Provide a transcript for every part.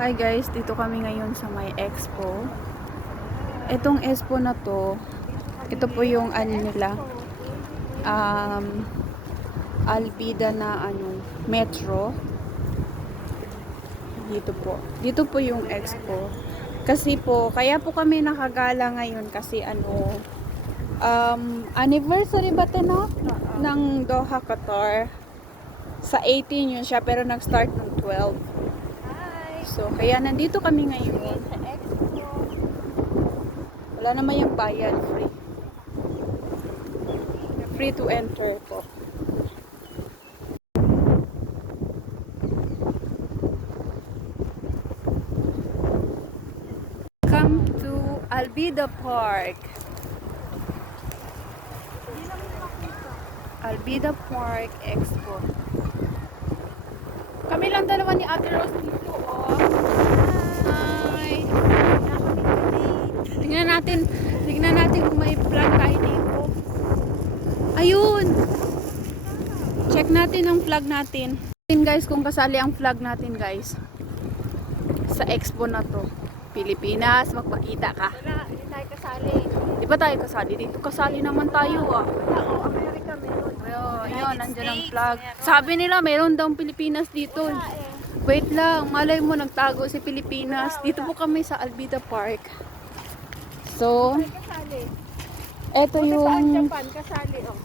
Hi guys, dito kami ngayon sa may expo. Itong expo na to, ito po yung ano nila, um, Albida na metro. Dito po. Dito po yung expo. Kasi po, kaya po kami nakagala ngayon kasi anniversary ba ito, no? Ng Doha, Qatar. Sa 18 yun siya, pero nag-start ng 12. So, kaya nandito kami ngayon. Wala naman yung bayad, free. Free to enter po. Come to Albida Park. Albida Park Expo. Kami lang dalawa ni Ate Rose dito, oh. Hi. Tingnan natin kung may vlog tayo dito. Ayun. Check natin ang flag natin. Guys, kung kasali ang flag natin, guys. Sa expo na to. Pilipinas, magpakita ka. Wala, hindi tayo kasali. Di ba tayo kasali dito? Kasali naman tayo, ah. Oo, America meron. Ayun, nandiyan ang flag. Sabi nila, mayroon daw Pilipinas dito. Wait lang, malay mo nagtago si Pilipinas. Dito po kami sa Albida Park. So, Kasali. ito Saan yung Japan, kasali oh.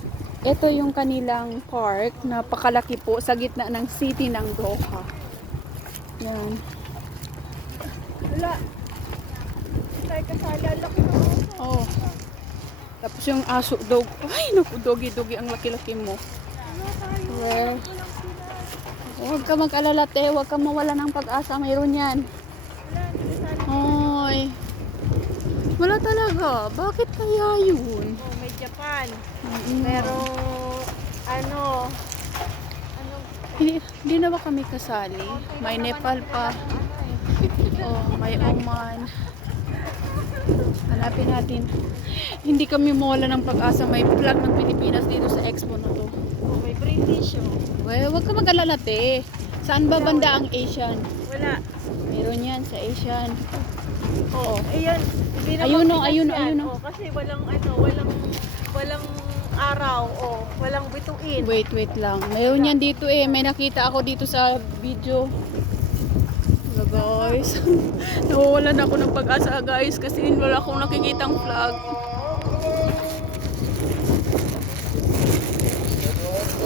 ito yung kanilang park. Napakalaki po sa gitna ng city ng Doha. Yan. Wala. Hindi tayo kasali. Ang laki ng oso. Oh. Tapos yung aso dog. Ay, naku, dogi ang laki-laki mo. Well, huwag ka mag-alala, te. Huwag ka mawala ng pag-asa. Mayroon yan. Hoy. Wala talaga. Bakit kaya yun? Oh, may Japan. Mm. Pero, ano, Hindi na ba kami kasali? May Nepal pa. Oh, may Oman. Hanapin natin. Hindi kami mawala ng pag-asa. May flag ng Pilipinas dito sa expo na to. oh, may British oh. Well, huwag ka mag-alala, te. Saan ba banda ang Asian? Wala. Meron yan sa Asian. Oo. Ayan. Hindi naman Ayun, oh, Pinas ayun, yan. ayun, oh. Oh, kasi walang araw oh. Walang bituin. Wait lang. Meron yan dito eh. May nakita ako dito sa video. Hello guys. Nawawalan ako ng pag-asa guys kasi wala akong nakikitang flag.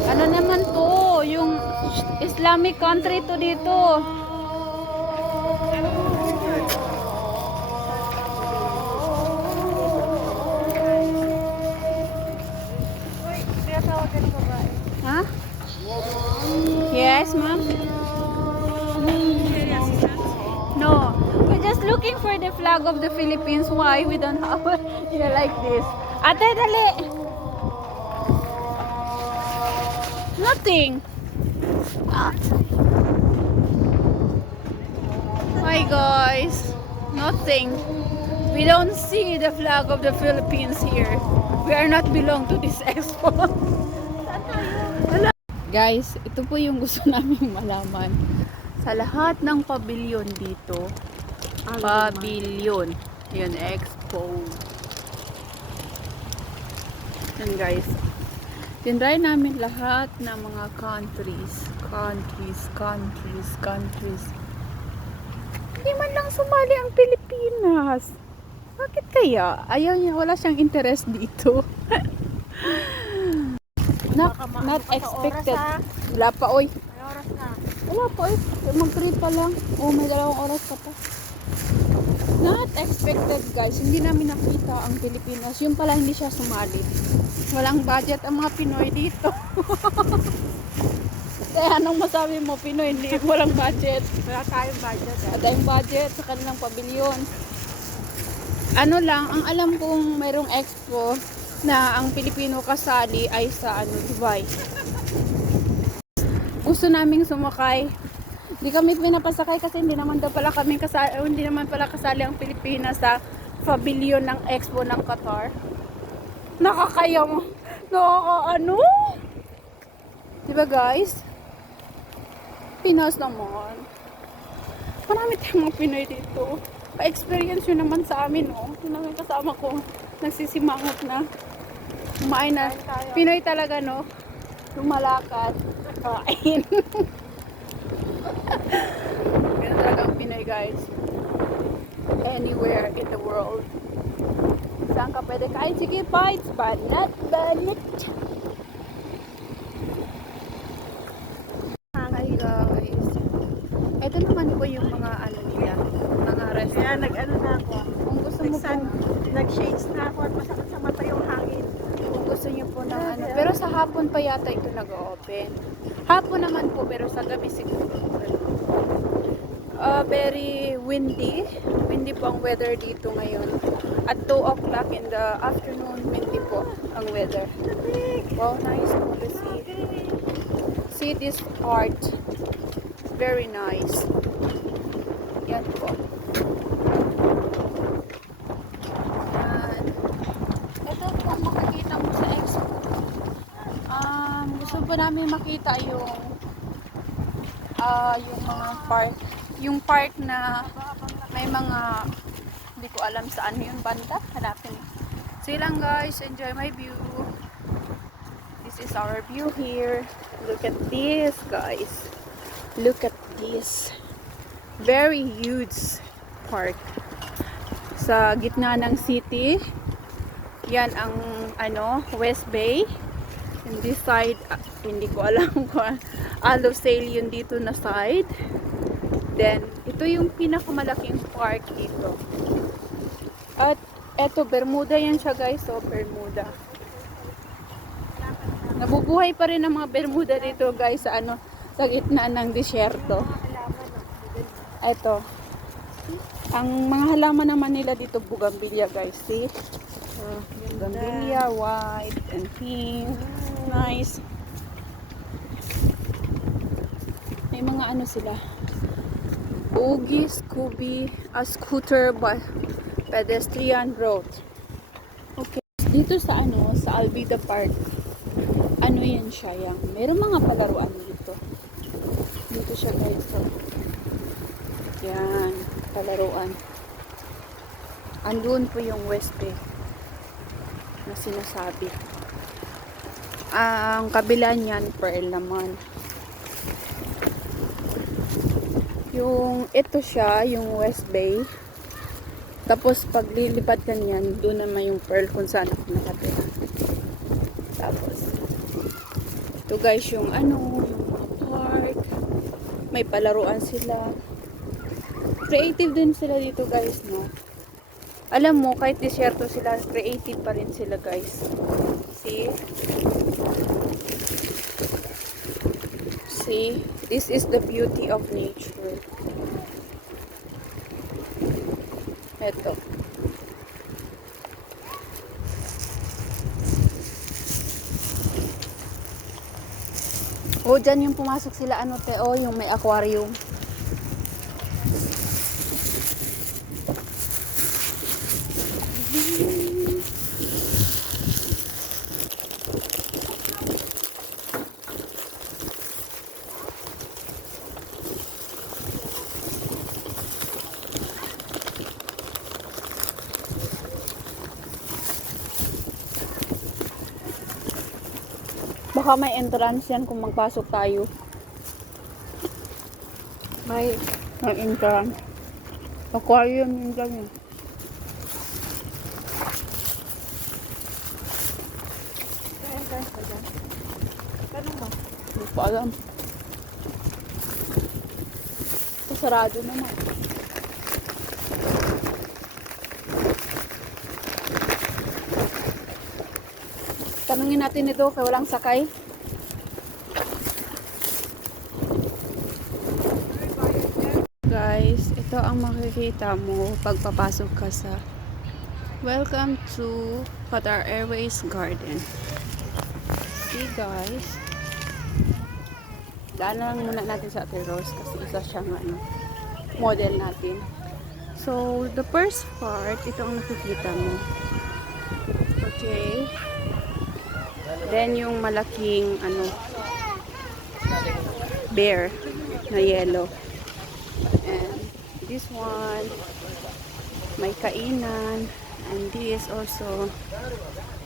Ano naman to? Yung Islamic country to dito. Uy, tinatawag ka ng babae. Ha? Yes, ma'am. No, we're just looking for the flag of the Philippines. Why we don't have it like this? Ate, dali. Nothing. Hi guys. Nothing. We don't see the flag of the Philippines here. We are not belong to this expo. Wala. Guys, ito po yung gusto namin malaman. Sa lahat ng pavilion dito, pavilion, yun, expo. Yan guys. Tinry namin lahat ng mga countries. Hindi man lang sumali ang Pilipinas. Bakit kaya? Ayaw niya, wala siyang interest dito. Not expected. Wala pa, oy. May oras na. Wala pa, oy. Mag-3 pa lang. Oh, may 2 oras pa pa. Not expected, guys. Hindi namin nakita ang Pilipinas. Yung pala hindi siya sumali. Walang budget ang mga Pinoy dito. Anong masabi mo, Pinoy? Hindi, walang budget. Wala tayong budget. Wala tayong budget sa kanilang pavilion. Ano lang, ang alam kong mayroong expo na ang Pilipino kasali ay sa Dubai. Gusto naming sumakay. Hindi kami pinapasakay kasi hindi naman pala kasali ang Pilipinas sa pavilion ng expo ng Qatar. Nakakaya mo. Nakakaano? Diba guys? Pinas naman. Marami tayong mga Pinoy dito. Pa-experience yun naman sa amin, no? Yung namin kasama ko, nagsisimangot na. Kumain na. Pinoy talaga, no? Lumalakad. Kain. Ganun talaga ang Pinoy, guys. Anywhere in the world. Saan ka pwede kain? Sige, bites. Banat, banat. Hi, guys. Ito naman po yung mga ano nila. Mga Kaya restaurant. nag-ano na ako. Kung gusto mo po, Nag-shades na ako at masakit sa mata yung hangin. kung gusto niyo po ng ano. Pero sa hapon pa yata ito nag-open. Hapon naman po, pero sa gabi siguro. Very windy. Windy po ang weather dito ngayon. At 2 o'clock in the afternoon, windy po ang weather. Wow, nice po to see. See this art. Very nice. Yan po. Yan. Ito po makikita mo sa expo. Gusto po namin makita yung mga park. Yung park na may mga, hindi ko alam saan yun banda. Hanapin. So lang guys, enjoy my view. This is our view here. Look at this, guys. Look at this. Very huge park. Sa gitna ng city. Yan ang ano, West Bay. In this side, hindi ko alam kung Alo Sail yun dito na side. Then, ito yung pinakamalaking park dito. At eto, Bermuda yan siya guys. So, Bermuda. Nabubuhay pa rin ang mga Bermuda dito guys sa ano, sa gitna ng disyerto. Ito. Ang mga halaman naman nila dito, bougainvillea guys. See? Bougainvillea, white and pink. Nice. May mga ano sila. Oogie, scooter, pedestrian road. Okay. Dito sa ano, sa Alvida Park. Ano yan siya, yang meron mga palaruan dito. Dito siya guys. So. Yan, palaruan. Andun po yung West Bay na sinasabi. Ang kabila niyan, Pearl naman. Yung ito siya, yung West Bay. Tapos pag lilipad ka niyan, doon naman yung Pearl kung saan ako nakatira. Tapos ito guys yung ano, yung mga park. May palaruan sila. Creative din sila dito guys, no? Alam mo, kahit disyerto sila, creative pa rin sila guys. See? See? This is the beauty of nature. Ito. Oh, dyan yung pumasok sila, ano te, oh, yung may aquarium. Baka may entrance yan kung magpasok tayo. May entrance. Aquarium yung ganyan. Tanong mo. Hindi ko alam. Sarado naman. Tanungin natin ito kaya walang sakay. Guys, ito ang makikita mo pagpapasok ka sa Welcome to Qatar Airways Garden. See guys. Daan lang muna natin sa Ate Rose kasi isa siyang ano, model natin. So, the first part, ito ang nakikita mo. Okay. Then yung malaking ano bear na yellow. And This one, may kainan. And this also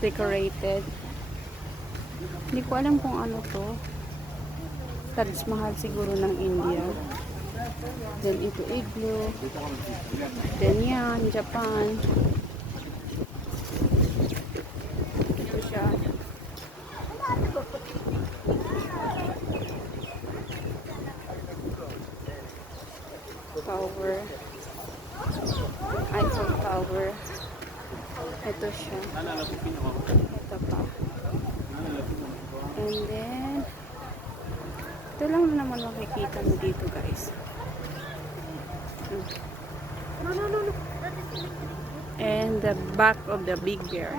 decorated. Hindi ko alam kung ano to. Taj Mahal siguro ng India. Then ito igloo. Then yan, Japan. Ito siya. Tower. Eiffel Tower. Ito siya. Ito pa. And then, ito lang naman makikita mo dito, guys. And the back of the Big Bear.